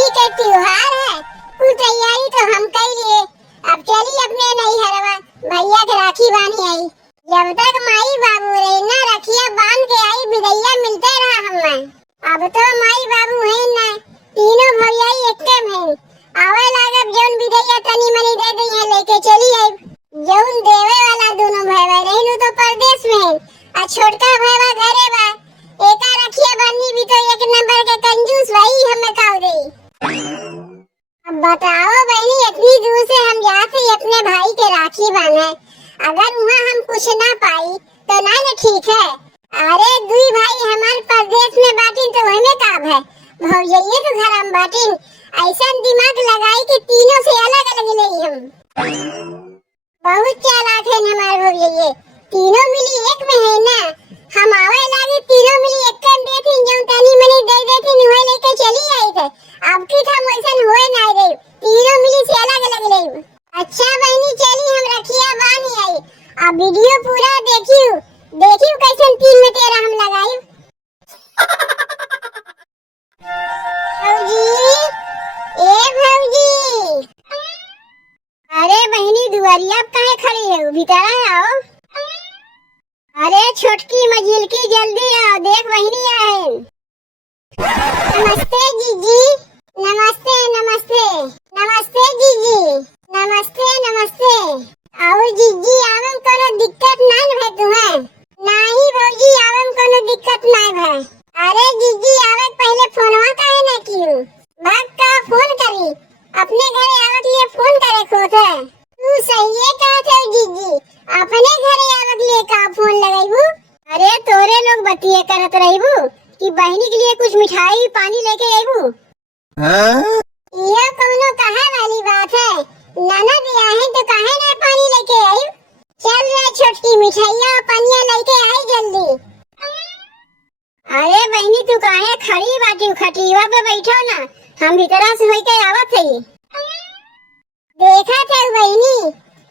राखी के त्योहार है, कुल तैयारी तो हम कर लिए। अब चली अपने नैहरवा भैया के राखी बांधी आई। जब तक माई बाबू रहे ना रखिया बांध के आई विदैया मिलते रहा हमें। अब तो माई बाबू है ना, तीनों भैया एक में आवे लागब जौन विदैया तनी मनी दे दी है लेके चली आई। जौन देवे वाला दोनों भाई रहनु तो परदेश में आ छोटका भाईवा घरे बा। एका रखिया बांधी भी तो एक नंबर के कंजूस वही हमें काव दे। अब बताओ बहनी, इतनी दूर से हम जाते अपने भाई के राखी बांधे, अगर वहाँ हम कुछ ना पाई तो ना ठीक है। अरे दुई भाई हमारे परदेश में बाटिन तो हमें काब है, भौजाइये तो घर हम बाटिन। ऐसा दिमाग लगाई कि तीनों से अलग अलग ले हम। बहुत चालाक है हमारे भौजाइये, तीनों मिली एक में है ना। हम आवे लागे तीनों मिली एक में देती जो तनी मनी दे देती नुहे लेके चली आई थे। अब की था वैसन होए ना रे, तीनों मिली से अलग अलग ले। अच्छा बहनी चली हम रखिया बांधी आई। अब वीडियो पूरा देखियो कैसन तीन में तेरा हम लगाई। भौजी, ए भौजी। अरे बहनी दुआरिया काहे खड़ी है, भीतर आओ। अरे छोटकी मजिलकी जल्दी आओ, देख बहनी आए। नमस्ते जीजी। नमस्ते नमस्ते नमस्ते जीजी। नमस्ते नमस्ते। आओ जीजी, आवम कोनो दिक्कत ना है तुम्हें? नहीं भौजी, आवम कोनो दिक्कत ना है। अरे जीजी आवे पहले फोनवा काहे ना कियो? भाग का फोन करी, अपने घरे आवे के लिए फोन करे खोते। तू सही है कहत है जीजी, अपने घरे आवे के लिए का फोन लगाईबू? अरे तोरे लोग बतिये करत रहीबू कि बहनी के लिए कुछ मिठाई पानी लेके आईबू? ये कोनो कहे वाली बात है, ननद आए तो काहे ना पानी लेके आई? चल रे छोटकी, मिठाइयाँ पानिया लेके आई जल्दी। अरे बहनी तू काहे खड़ी बाटी, खटिया पे बैठो ना, हम भीतरा से होके आवत हई। देखा थे बहनी,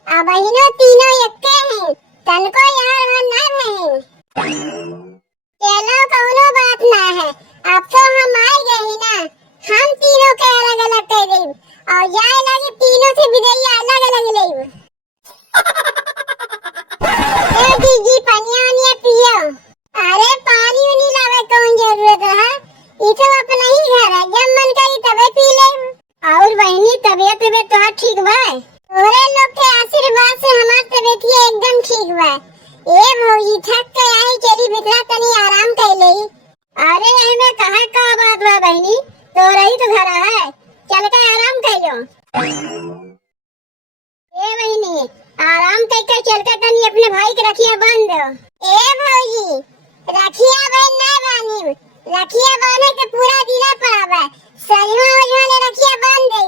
अब बहनों तीनों एक्के हैं, तनको यार हम ना हैं। चलो कोनो बात ना है, अब तो हम आ गए ना, हम तीनों के अलग अलग कर देब और जाए लगे तीनों से विदैया अलग अलग लेब। ए जीजी पानी पियो। अरे पानी नहीं लावे कौन जरूरत है, ये तो अपना ही घर है, जब मन करी तबे पी लेब। और बहनी तबियत तो ठीक बा? तोरे लोग के आशीर्वाद से हमार तबियत एकदम ठीक बा। ए भौजी थक के आई, चली भीतरा तनी आराम कर ले। अरे हमें कहा का बात बा बहनी, तो रही तो घर है, चल के आराम कर लो। ए बहनी आराम करके चल के तनी अपने भाई के रखिया बांध दो। ए भौजी रखिया बांध ना बांधी, रखिया बांधे के पूरा दिना पड़ावा, सजवा वजवा ले रखिया बांध दे।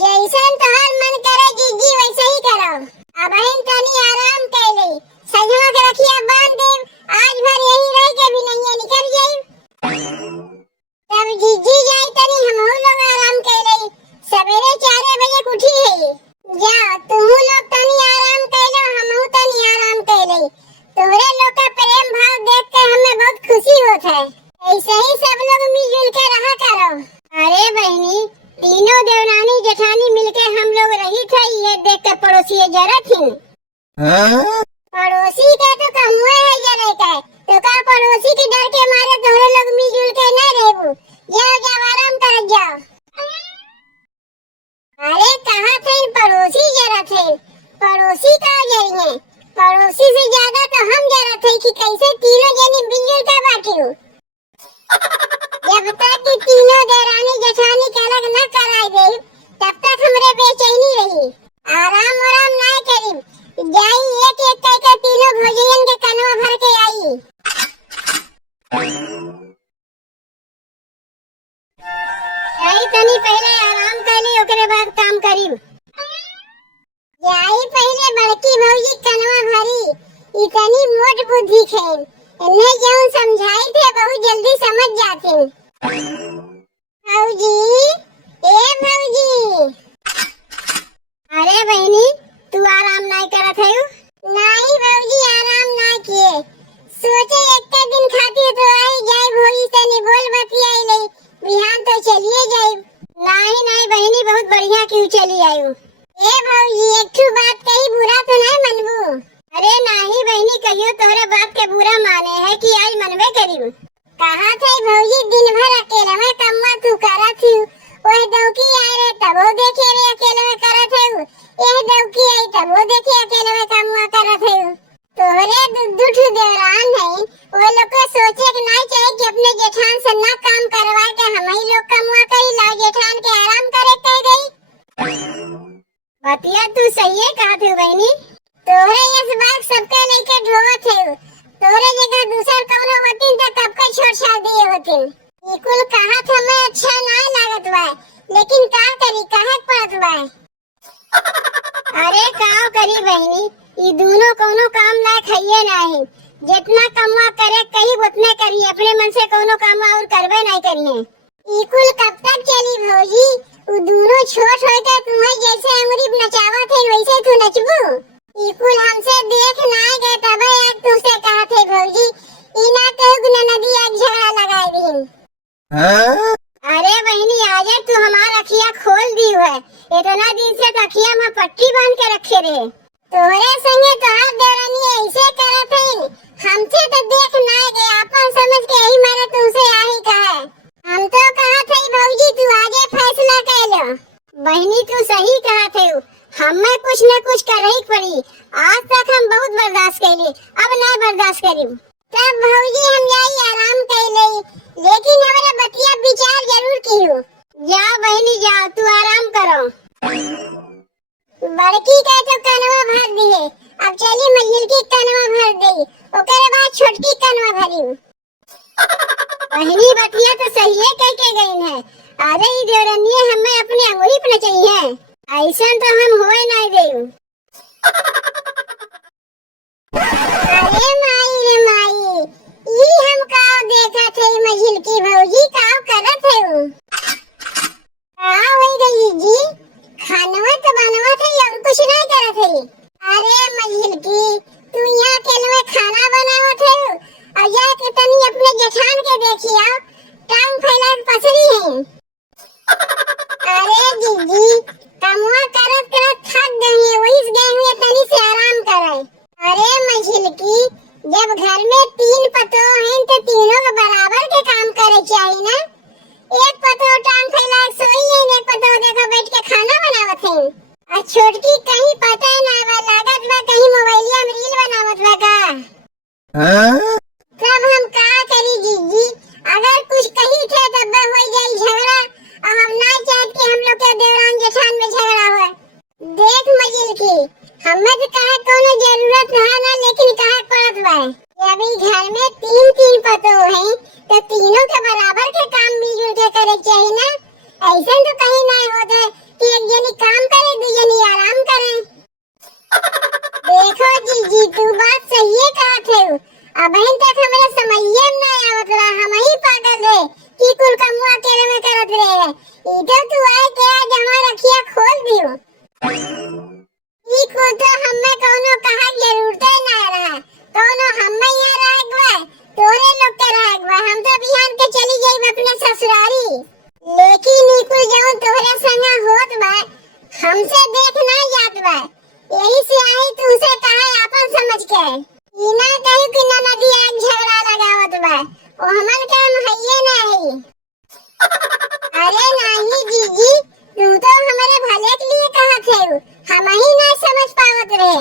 जैसन तोहर मन करे जीजी वैसे ही करो। अब हम तनी आराम कर ले, सजवा के रखिया बांध दे, आज भर यही रह के भी नहीं निकल जाई। तब जीजी जाई तनी हमहु लोग आराम कर ले, सवेरे 4 बजे उठी है। जा तुमहु लोग तनी आराम कर लो, हमहु तनी आराम कर ले। तोरे लोग का प्रेम भाव देख के हमें बहुत खुशी होता है, ऐसे ही सब लोग मिलजुल के रहा करो। अरे बहनी तीनों देवरानी जेठानी मिलके हम लोग रही थे, ये देख के पड़ोसी जरा थी। पड़ोसी का तो कमुए है जरे का, तो का पड़ोसी के डर के मारे दोनों लोग मिलजुल के न रहबू? जाओ आराम कर जाओ। अरे कहाँ थे पड़ोसी जरा थे, पड़ोसी का जरिए, पड़ोसी से ज्यादा तो हम जरा थे कि कैसे तीनों जनी मिलजुल के बाटी। जब तक कि तीनों देरानी जेठानी के अलग न कराई दे, तब तक हमरे बेचैनी रही। आराम ना करी, जाई एक एक करके तीनों भौजियन के कनवा भर के आई। जाई तनी पहले आराम कर ली, ओकरे बाद काम करी। जाई पहले बड़की भौजी कनवा भरी, इतनी मोट बुद्धि खे, इन्हें जो समझाई थे बहुत जल्दी समझ जाती। भौजी, ए भौजी। अरे बहनी तू आराम नहीं करत है? नहीं भौजी आराम ना किए, सोचे एक दिन खाती तो आई जाए भोजी से बोल बतियाई ले, बिहान तो चलिए जाए। भाई भौजी दिन भर अकेले में कम्मा तू करा थी ओए दौकी आए रे तब वो देखे रे अकेले में करा थे ये दौकी आई तब वो देखे अकेले में कम्मा करा थे तोरे दुठ देवरान है वो लोग को सोचे कि नहीं चाहिए कि अपने जेठान से ना काम करवा के हम ही लोग कमवा करी ला जेठान के आराम करे कह गई बतिया तू सही है कहा थे बहनी तोरे इस बात सबके लेके ढोवत है तोरे जगह दूसर कौनो होतिन त कब का छोड़ छाड़ दिए होतिन ई कुल कहा था मैं अच्छा ना लागत बा लेकिन का करी काहे पड़त बा अरे काव करी बहनी ई दोनों कोनो काम लायक हइये नहीं जितना कमवा करे कहीं उतने करी अपने मन से कोनो काम और करबे नहीं करिए ई कुल कब तक चली भौजी उ दोनों छोट हो के तुम्हें जैसे अंगुरी नचावत है वैसे तू नचबू ई कुल हमसे देख ना गए तब आज तुमसे कहा थे भौजी ई ना कहू न नदी आज झगड़ा लगाए दिन अरे बहनी आज तू हमारा अखियां खोल दी है इतना दिन से अखियां में पट्टी बांध के रखे रहे तोरे संगे तोहार देवरानी ऐसे करत है हमसे तो देख ना गए अपन समझ के यही मारे तुमसे आही कहा हम तो कहा थे भौजी तू आगे फैसला कर लो बहनी तू सही कहा थे हमें कुछ न कुछ कर ही पड़ी आज तक हम बहुत बर्दाश्त कैली अब ना बर्दाश्त करी तब भौजी हम जाई आराम कर ले लेकिन हमारा बतिया विचार जरूर की हो जाओ बहनी जाओ तू आराम करो बड़की का तो कनवा भर दिए अब चली मंजिल की कनवा भर दई ओकरे बाद छोटकी कनवा भरी बहनी बतिया तो सही है कह के गई है अरे ई देवरानी हमें अपने अंगुरी पे चाहिए ऐसा तो हम होए नहीं देऊ अरे माई रे माई ई हम काव देखा थे मंजिल की भौजी काव करत है आ होई गई जी खानवा तो बनवा थे और कुछ नहीं करत है अरे मंजिल की तू यहाँ अकेले में खाना बनावत है और जा के तनी अपने जेठान के देखिया टांग फैला के पसरी है अरे जीजी कमवा करत करत थक गई वही गए हुए तनी से आराम करे अरे मंजिल की जब घर में तीन पतो हैं तो तीनों को बराबर के काम करे चाहिए ना एक पतो टांग फैला के सोई है एक पतो देखो बैठ के खाना बनावत है और छोटकी कहीं पता ना बा लागत बा कहीं मोबाइलिया में रील बनावत बा का तब हम का करी जीजी अगर कुछ कहीं थे तब हो जाए झगड़ा और हम ना चाहते कि हम लोग के देवरान जेठान में झगड़ा हो देख मंजिल की हमें तो कहा कोनो जरूरत है ना लेकिन कहा पड़त बा अभी घर में तीन तीन पतो हैं तो तीनों के बराबर के काम मिलजुल के करे चाहिए ना ऐसा तो कहीं नहीं होता कि एक जनी काम करे दूसरी जनी आराम करे देखो जीजी तू बात सही है कहा थे अब तक हमारे समझिए में नहीं आवत रहा हम ही पागल रहे कि कुल कमुआ अकेले में करत रहे इधर तू आए के आज हमारा अखियां खोल दियो ई कुल तो हमें कोनो कहा जरूरत ना रहा कोनो हमें यहाँ रहगवा तोरे लोग के रहगवा हम तो बिहान के चली जाई अपने ससुरारी लेकिन ई कुल जाऊं तोरे संगा होत बा हमसे देख ना जात बा यही से आई तुमसे कहा अपन समझ के ई ना कही कि ना नदी आज झगड़ा लगावत बा ओ हमन काम हइये नहीं अरे नहीं जीजी तू तो हमारे भले के लिए कहा थे हम ही ना समझ पावत रहे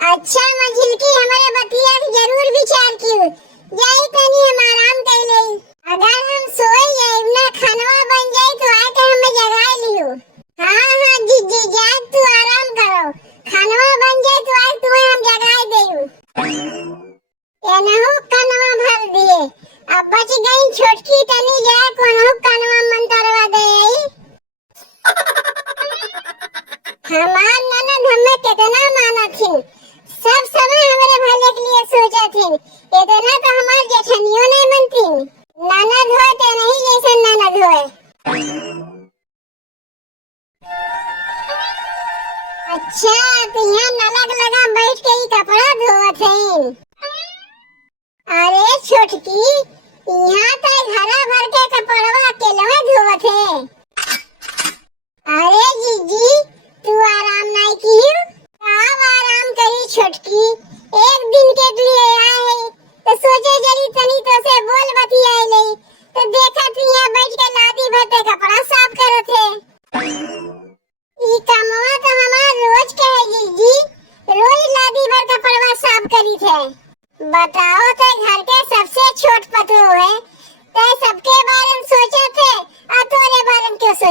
अच्छा मंजिल की हमारे बतिया जरूर विचार की जाई तनी हम आराम कर ले अगर हम सोए जाए ना खानवा बन जाए तो आके हमें जगा लियो हाँ जीजी जाग तू आराम करो खानवा बन जाए तो आज तुम्हें हम जगा देऊ एनहु कनवा भर दिए अब बच गई छोटकी तनी जाए कोनहु कनवा मन तरवा दे हमार ननद हमें कितना माना थी सब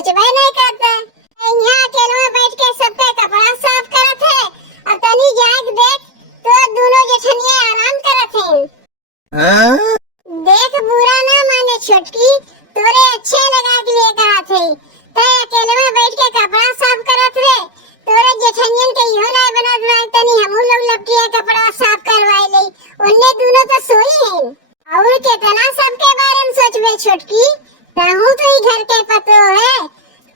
सोचबे नहीं करते। यहाँ अकेले बैठ के सबके कपड़ा साफ करत है और तनी जाग देख तो दोनों जेठनिया आराम करत हैं। देख बुरा ना माने छोटकी, तोरे अच्छे लगा के लिए कहा थे। ते अकेले में बैठ के कपड़ा साफ करत रे, तोरे जेठनियन के इहो ना बनत बा तनी हमहू लोग लपटिया कपड़ा साफ करवाई ले। उन्ने दोनों तो सोई हैं और कितना सबके बारे में सोचबे छोटकी। रहू तो ही घर के पतो है,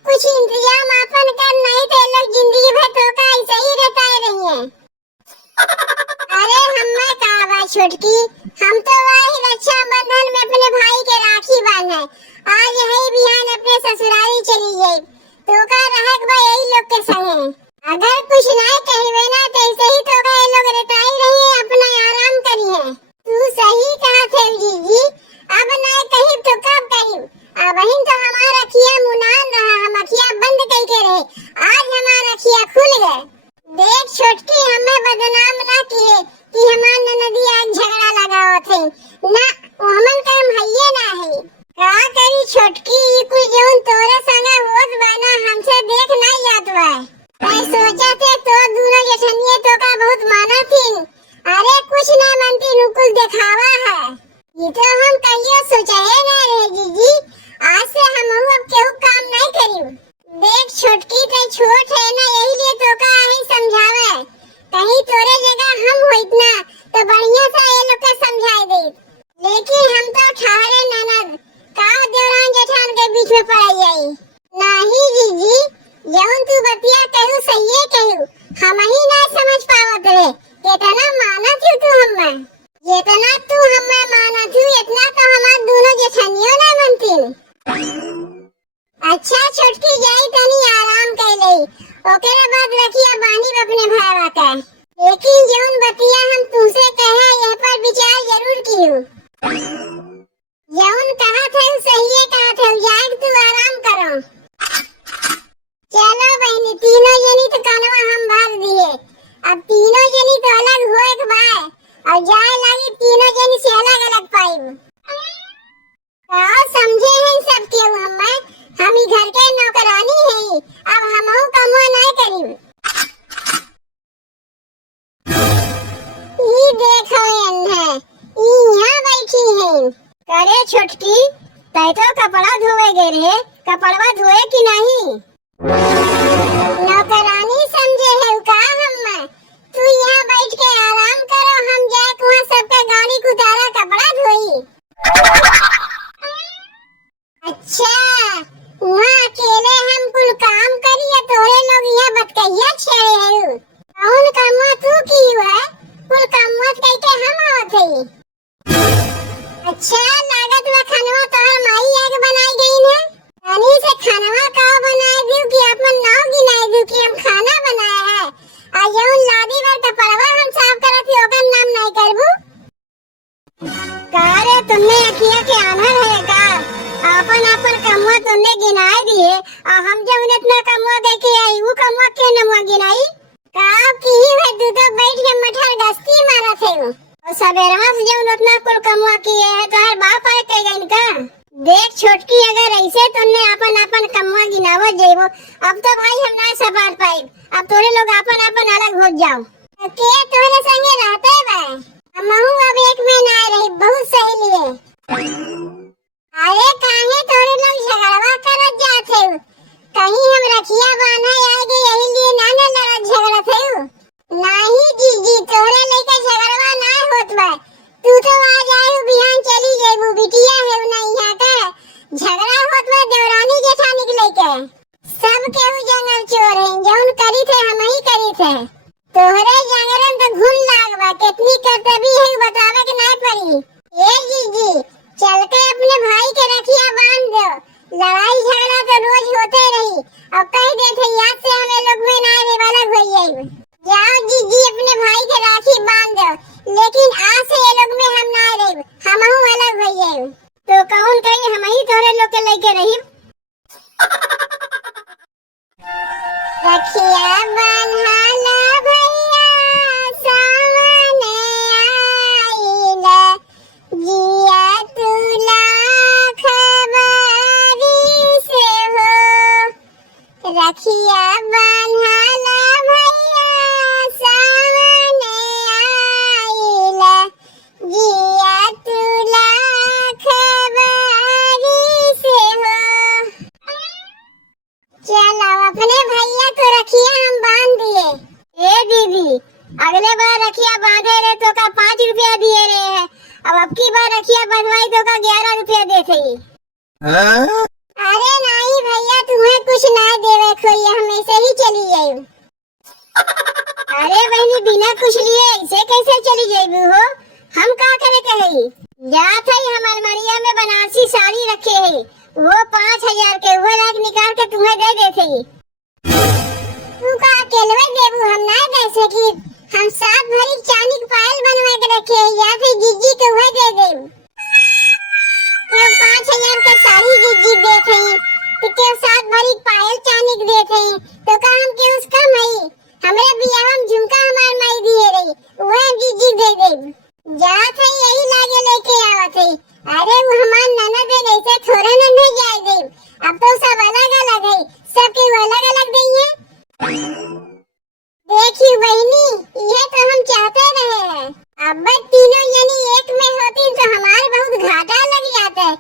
कुछ इंतजाम अपन कर, नहीं तो लोग जिंदगी भर तो का ऐसे ही रहता रही है। अरे हम्मे कहा बा छोटकी, हम तो वही रक्षा बंधन में अपने भाई के राखी बांधे, आज यही बिहान अपने ससुराली चली गई तो का रहक बा यही लोग के संगे। अगर कुछ नहीं कहवे ना तो ऐसे ही तो का ये लोग रहताई रही अपना आराम करी है। तू सही कहा थे जीजी, अब नहीं कहीं तो कब कहीं। अब ही तो हमारा अखियां मुनान रहा, हम अखियां बंद करके रहे, आज हमारा अखियां खुल गए। देख छोटकी, हमें बदनाम ना किए कि हमार ननदी आज झगड़ा लगाओ थे ना, हमन काम हइये ना है। का करी छोटकी, कुछ जौन तोरे संगे होत बना हमसे देख नहीं जात बा। मैं सोचा थे तो दोनों जेठनिए तो का बहुत माना थी। अरे कुछ ना मनती नुकुल दिखावा है, ये तो हम कहियो सोचा है ना रे जीजी। आज से हम अब केहू काम नहीं करियो। देख छोटकी, ते छोट है ना, यही लिए तो का ही समझावे, कहीं तोरे जगह हम होइत ना तो बढ़िया सा ये लोग के समझाई दे। लेकिन हम तो ठहरे ननद का देवरान जेठान के बीच में पड़ जाई। नहीं जीजी, जौन तू बतिया कहू सही कहू, हम ही ना समझ पावत रे। कितना माना थी तू हमें, जितना तू हमें माना थी इतना तो हमार दोनों जेठनियों ना मनती। अच्छा छोटकी, जाई तनी आराम कर ले, ओकरे बाद रखिया बानी अपने भाईवा का। लेकिन जौन बतिया हम तुमसे कहे यह पर विचार जरूर कियो। जौन कहा थे सही कहा थे, जाग तू आराम करो। चलो बहनी, तीनों जनी तो कानवा हम भाग दिए, अब तीनों जनी तो अलग हुए के बाय और जाए लगी तीनों जनी से अलग अलग पाइब। समझे हैं सब केहू, हम ही घर के नौकरानी है, अब हमहू कमवा नहीं करी। ये देखो है, यहाँ बैठी है। करे छोटकी, तै तो कपड़ा धोए गए रे, कपड़वा धोए कि नहीं? नौकरानी समझे है का हम? तू यहाँ बैठ के आराम करो, हम जाए वहाँ सबका गाड़ी कुतारा कपड़ा धोई। अच्छा, वहाँ अकेले हम कुल काम करिए, तोरे लोग यहाँ बतकैया छेड़े है। कौन कामवा तू की है? कुल कामवा कहते हम आवत है। अच्छा, लागत वा खानवा तोहर माई आग बनाई गई है। तनी से खानवा का बनाए दियो कि अपन नाव गिनाए दियो कि हम खाना बनाया है। आ जौन लादी वर कपड़वा हम साफ करत ही ओकर नाम नहीं करबू। का रे, तुमने अखिया के आनर है का? अपन कमवा तुमने गिनाए दिए और हम जब इतना कमवा देके आई वो कमवा के नमवा गिनाई का की है। तू तो बैठ के मठर गस्ती मारा थे और सवेरा से जब उतना कुल कमवा किए है तो हर बाप आए कहेगा इनका। देख छोटकी, अगर ऐसे तुमने अपन कमवा गिनावत जेबो, अब तो भाई हम ना सपाट पाई। अब तोरे लोग अपन अलग हो जाओ। के तोरे संगे रहते बा, हमहू अब एक महीना रही, बहुत सही लिए। अरे काहे तोरे लोग झगड़वा करत जात है? कहीं हम रखिया बांधा आएगे यही लिए ना लड़त झगड़त है? नहीं जीजी, तोरे लेके झगड़वा ना होत बा। तू तो आज आए बिहान चली जेबू, बिटिया है ना यहाँ का झगड़ा होत बा देवरानी जेठानी के लेके। सब केहू जंगल चोर है, जौन करी थे हम ही करी थे। तोहरे जंगलन तो घुन लाग बा, कितनी कर्तव्य है बतावे के नहीं पड़ी। ए जीजी, चल के अपने भाई के रखिया बांध दो, लड़ाई झगड़ा तो रोज होते रही। अब कह देते याद से हमें लोग में ना रे वाला हो जाए। जाओ जीजी, अपने भाई के राखी बांध दो, लेकिन आज से ये लोग में हम ना रहे, हमहू अलग हो जाए। तो कौन कहीं हम ही तोरे लोग के लेके रही। रखिया बांधाना भैया सामने आइला, जिया तुला खबरी से हो रखिया बांधाला भैया सावन आइला जिया तुला खबारी से हो। चलो अपने भैया को रखिया हम बांध दिए। ए दीदी अगले बार रखिया बांधे रहे तो का 5 रुपया दिए रहे हैं, अब की बार रखिया बंधवाई तो का 11 रुपया देते ही। अरे नहीं भैया तुम्हें कुछ ना देवे खोइया हम ऐसे ही चली जाई। अरे बहनी बिना कुछ लिए ऐसे कैसे चली जाई हो, हम का करे कही जात है हमार मरिया में बनारसी साड़ी रखे है वो 5000 के वो लाख निकाल के तुम्हें दे देते ही। तू का अकेले देबू हम ना दे सकी, हम 7 भरी चांदी के पायल बनवा के रखे है या फिर जीजी के वह दे देबू। तो 5000 का साड़ी जीजी देते हैं तो के 7 भरी पायल चांदी के देते हैं तो का हम के उस कम है। हमरे बियाह में झुमका हमार माई दिए रही वो जीजी दे देबू। जात है यही लागे लेके आवत है। अरे वो हमार ननद है ऐसे थोड़े न नहीं जाए दे, अब तो सब अलग अलग है, सबके अलग अलग देंगे। देखी बहनी ये तो हम चाहते रहे हैं, अब तीनों यानी एक में होती तो हमारे बहुत घाटा लग जाता है।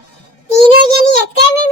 तीनों यानी एक में